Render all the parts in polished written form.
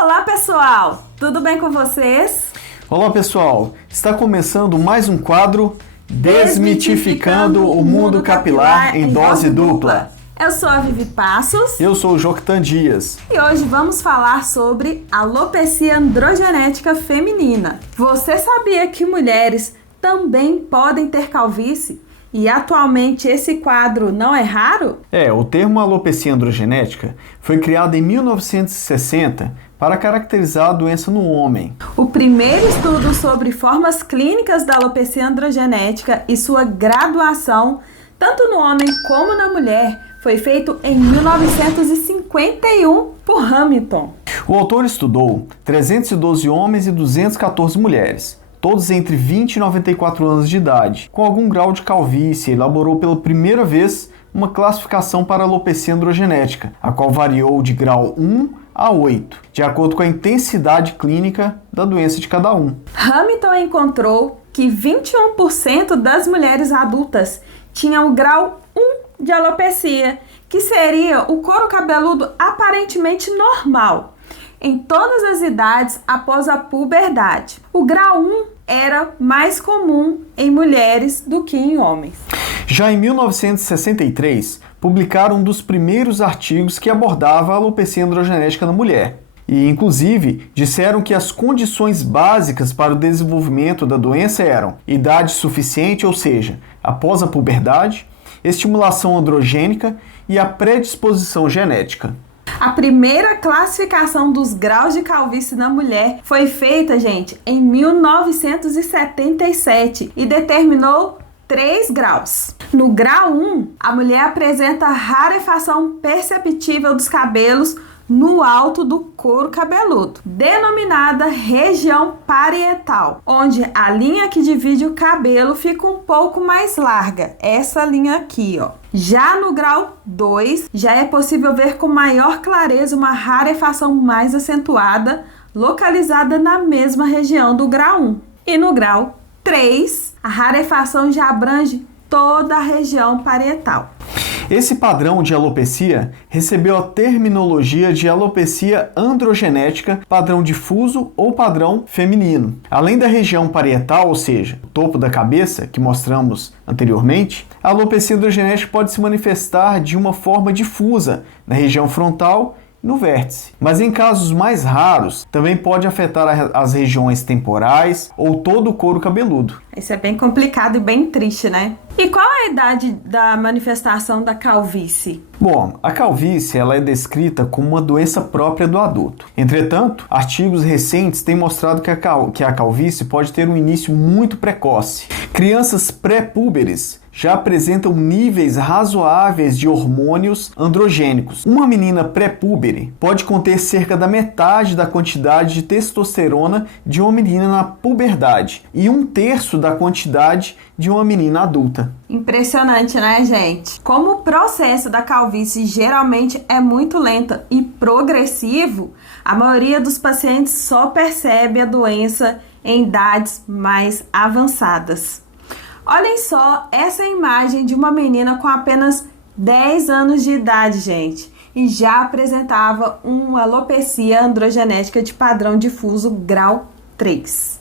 Olá pessoal, tudo bem com vocês? Olá pessoal, está começando mais um quadro Desmitificando o Mundo Capilar em Dose Dupla. Eu sou a Vivi Passos. Eu sou o Joctan Dias. E hoje vamos falar sobre alopecia androgenética feminina. Você sabia que mulheres também podem ter calvície? E atualmente esse quadro não é raro? O termo alopecia androgenética foi criado em 1960 para caracterizar a doença no homem. O primeiro estudo sobre formas clínicas da alopecia androgenética e sua graduação, tanto no homem como na mulher, foi feito em 1951 por Hamilton. O autor estudou 312 homens e 214 mulheres, todos entre 20 e 94 anos de idade, com algum grau de calvície, e elaborou pela primeira vez uma classificação para alopecia androgenética, a qual variou de grau 1 a 8, de acordo com a intensidade clínica da doença de cada um. Hamilton encontrou que 21% das mulheres adultas tinham o grau 1 de alopecia, que seria o couro cabeludo aparentemente normal em todas as idades após a puberdade. O grau 1 era mais comum em mulheres do que em homens. Já em 1963, publicaram um dos primeiros artigos que abordava a alopecia androgenética na mulher. E, inclusive, disseram que as condições básicas para o desenvolvimento da doença eram idade suficiente, ou seja, após a puberdade, estimulação androgênica e a predisposição genética. A primeira classificação dos graus de calvície na mulher foi feita, gente, em 1977 e determinou 3 graus. No grau 1, a mulher apresenta rarefação perceptível dos cabelos no alto do couro cabeludo, denominada região parietal, onde a linha que divide o cabelo fica um pouco mais larga, essa linha aqui, ó. Já no grau 2, já é possível ver com maior clareza uma rarefação mais acentuada, localizada na mesma região do grau 1. E no grau 3, a rarefação já abrange toda a região parietal. Esse padrão de alopecia recebeu a terminologia de alopecia androgenética, padrão difuso ou padrão feminino. Além da região parietal, ou seja, o topo da cabeça, que mostramos anteriormente, a alopecia androgenética pode se manifestar de uma forma difusa na região frontal e no vértice. Mas em casos mais raros, também pode afetar as regiões temporais ou todo o couro cabeludo. Isso é bem complicado e bem triste, né? E qual é a idade da manifestação da calvície? Bom, a calvície ela é descrita como uma doença própria do adulto. Entretanto, artigos recentes têm mostrado que a calvície pode ter um início muito precoce. Crianças pré-púberes já apresentam níveis razoáveis de hormônios androgênicos. Uma menina pré-púbere pode conter cerca da metade da quantidade de testosterona de uma menina na puberdade e 1/3 da quantidade de uma menina adulta. Impressionante, né, gente? Como o processo da calvície geralmente é muito lento e progressivo, a maioria dos pacientes só percebe a doença em idades mais avançadas. Olhem só essa imagem de uma menina com apenas 10 anos de idade, gente, e já apresentava uma alopecia androgenética de padrão difuso grau 3.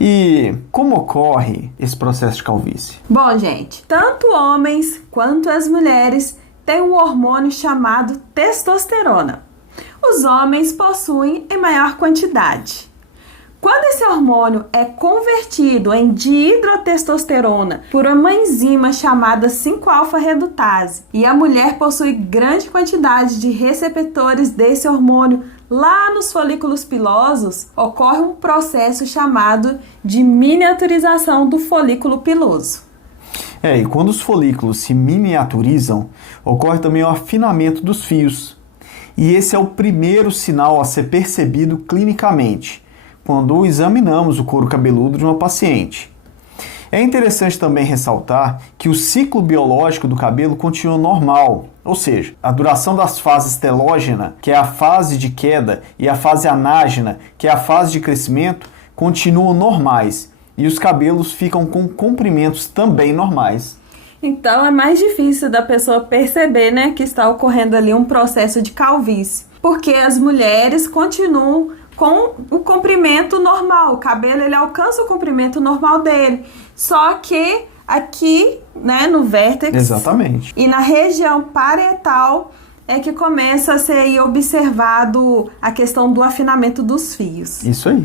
E como ocorre esse processo de calvície? Bom, gente, tanto homens quanto as mulheres têm um hormônio chamado testosterona. Os homens possuem em maior quantidade. Quando esse hormônio é convertido em dihidrotestosterona por uma enzima chamada 5-alfa-redutase e a mulher possui grande quantidade de receptores desse hormônio lá nos folículos pilosos, ocorre um processo chamado de miniaturização do folículo piloso. E quando os folículos se miniaturizam, ocorre também o afinamento dos fios. E esse é o primeiro sinal a ser percebido clinicamente, quando examinamos o couro cabeludo de uma paciente. É interessante também ressaltar que o ciclo biológico do cabelo continua normal, ou seja, a duração das fases telógena, que é a fase de queda, e a fase anágena, que é a fase de crescimento, continuam normais e os cabelos ficam com comprimentos também normais. Então é mais difícil da pessoa perceber, né, que está ocorrendo ali um processo de calvície, porque as mulheres continuam com o comprimento normal, o cabelo ele alcança o comprimento normal dele, só que aqui, né, no vértex Exatamente. e na região parietal é que começa a ser aí observado a questão do afinamento dos fios. Isso aí.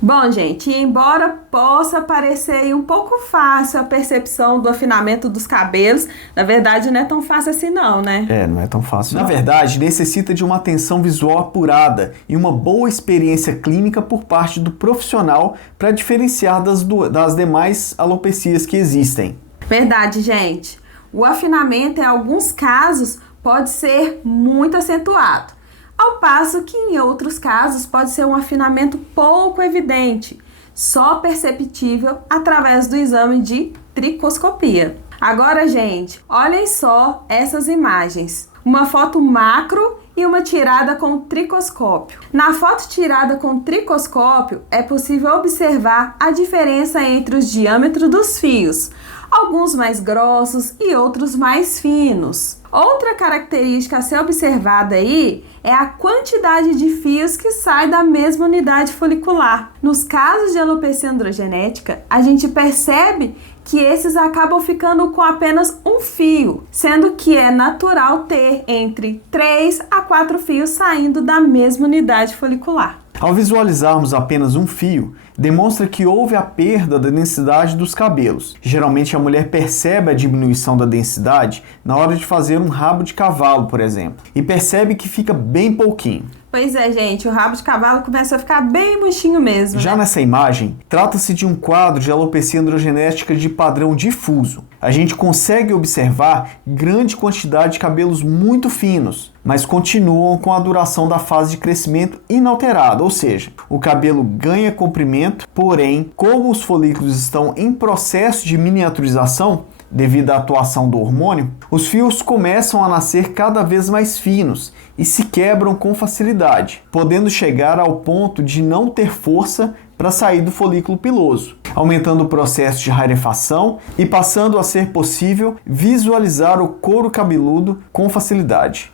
Bom, gente, embora possa parecer um pouco fácil a percepção do afinamento dos cabelos, na verdade não é tão fácil assim não, né? Não é tão fácil. Na verdade, necessita de uma atenção visual apurada e uma boa experiência clínica por parte do profissional para diferenciar das demais alopecias que existem. Verdade, gente. O afinamento, em alguns casos, pode ser muito acentuado, ao passo que em outros casos pode ser um afinamento pouco evidente, só perceptível através do exame de tricoscopia. Agora, gente, olhem só essas imagens. Uma foto macro e uma tirada com tricoscópio. Na foto tirada com tricoscópio, é possível observar a diferença entre os diâmetros dos fios, alguns mais grossos e outros mais finos. Outra característica a ser observada aí é a quantidade de fios que sai da mesma unidade folicular. Nos casos de alopecia androgenética, a gente percebe que esses acabam ficando com apenas um fio, sendo que é natural ter entre 3 a 4 fios saindo da mesma unidade folicular. Ao visualizarmos apenas um fio, demonstra que houve a perda da densidade dos cabelos. Geralmente a mulher percebe a diminuição da densidade na hora de fazer um rabo de cavalo, por exemplo, e percebe que fica bem pouquinho. Pois é, gente, o rabo de cavalo começa a ficar bem murchinho mesmo. Já nessa imagem, trata-se de um quadro de alopecia androgenética de padrão difuso. A gente consegue observar grande quantidade de cabelos muito finos, mas continuam com a duração da fase de crescimento inalterada, ou seja, o cabelo ganha comprimento, porém, como os folículos estão em processo de miniaturização, devido à atuação do hormônio, os fios começam a nascer cada vez mais finos e se quebram com facilidade, podendo chegar ao ponto de não ter força para sair do folículo piloso, aumentando o processo de rarefação e passando a ser possível visualizar o couro cabeludo com facilidade.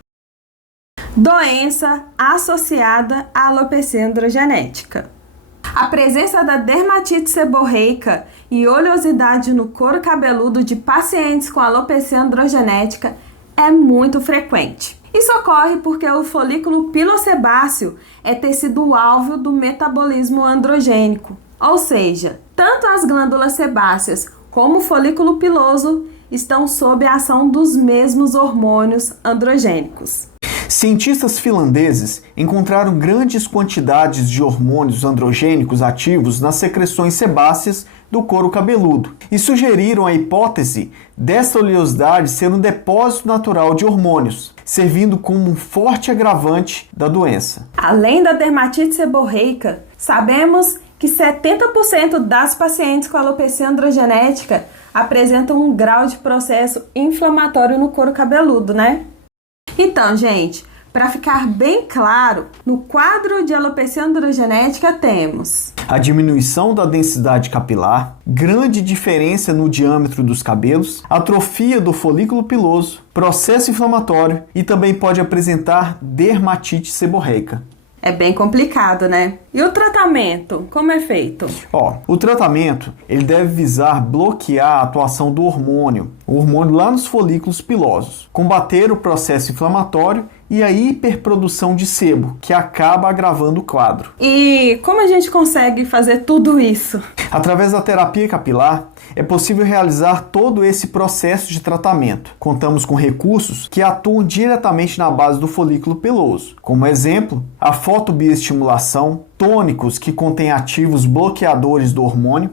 Doença associada à alopecia androgenética. A presença da dermatite seborreica e oleosidade no couro cabeludo de pacientes com alopecia androgenética é muito frequente. Isso ocorre porque o folículo pilosebáceo é tecido-alvo do metabolismo androgênico, ou seja, tanto as glândulas sebáceas como o folículo piloso estão sob a ação dos mesmos hormônios androgênicos. Cientistas finlandeses encontraram grandes quantidades de hormônios androgênicos ativos nas secreções sebáceas do couro cabeludo e sugeriram a hipótese desta oleosidade ser um depósito natural de hormônios, servindo como um forte agravante da doença. Além da dermatite seborreica, sabemos que 70% das pacientes com alopecia androgenética apresentam um grau de processo inflamatório no couro cabeludo, né? Então, gente, para ficar bem claro, no quadro de alopecia androgenética temos a diminuição da densidade capilar, grande diferença no diâmetro dos cabelos, atrofia do folículo piloso, processo inflamatório e também pode apresentar dermatite seborreica. É bem complicado, né? E o tratamento, como é feito? O tratamento, ele deve visar bloquear a atuação do hormônio, o hormônio lá nos folículos pilosos, combater o processo inflamatório e a hiperprodução de sebo, que acaba agravando o quadro. E como a gente consegue fazer tudo isso? Através da terapia capilar, é possível realizar todo esse processo de tratamento. Contamos com recursos que atuam diretamente na base do folículo piloso. Como exemplo, a fotobioestimulação, tônicos que contêm ativos bloqueadores do hormônio,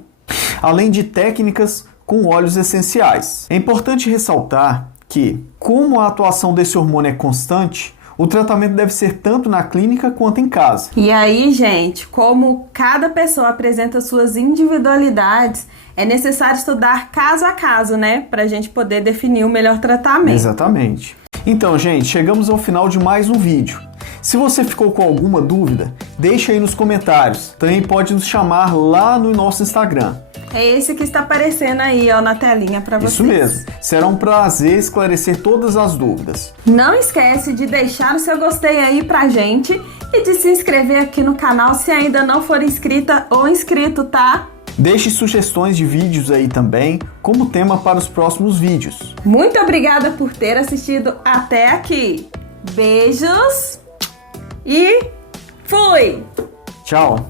além de técnicas com óleos essenciais. É importante ressaltar que, como a atuação desse hormônio é constante, o tratamento deve ser tanto na clínica quanto em casa. E aí, gente, como cada pessoa apresenta suas individualidades, é necessário estudar caso a caso, né? Pra gente poder definir o melhor tratamento. Exatamente. Então, gente, chegamos ao final de mais um vídeo. Se você ficou com alguma dúvida, deixa aí nos comentários. Também pode nos chamar lá no nosso Instagram. É esse que está aparecendo aí, ó, na telinha para vocês. Isso mesmo. Será um prazer esclarecer todas as dúvidas. Não esquece de deixar o seu gostei aí pra gente e de se inscrever aqui no canal se ainda não for inscrita ou inscrito, tá? Deixe sugestões de vídeos aí também, como tema para os próximos vídeos. Muito obrigada por ter assistido até aqui. Beijos e fui! Tchau!